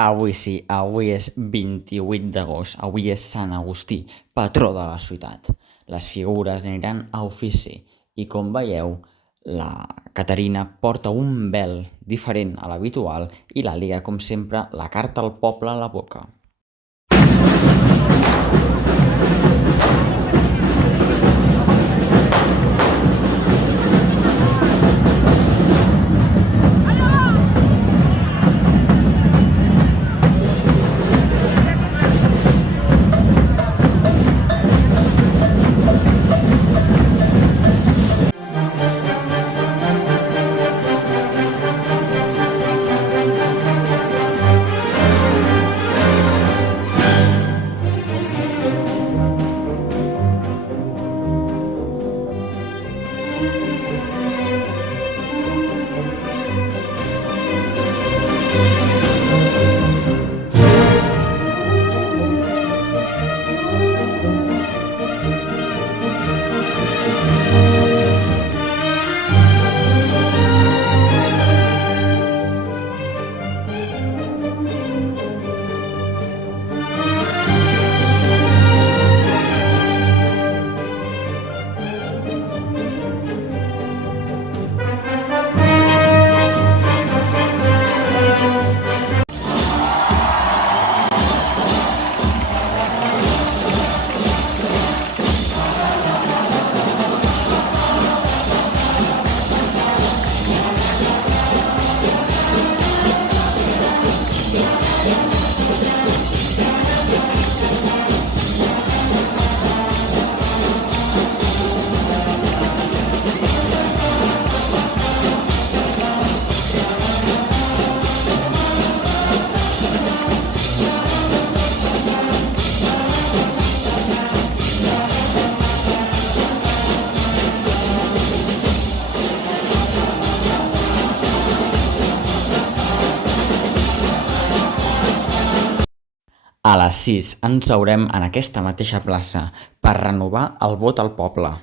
Avui sí, avui és 28 d'agost, avui és Sant Agustí, patró de la ciutat. Les figures aniran a ofici i, com veieu, la Caterina porta un vel diferent a l'habitual i la liga, com sempre, la carta al poble a la boca. A les 6 ens veurem en aquesta mateixa plaça per renovar el vot al poble.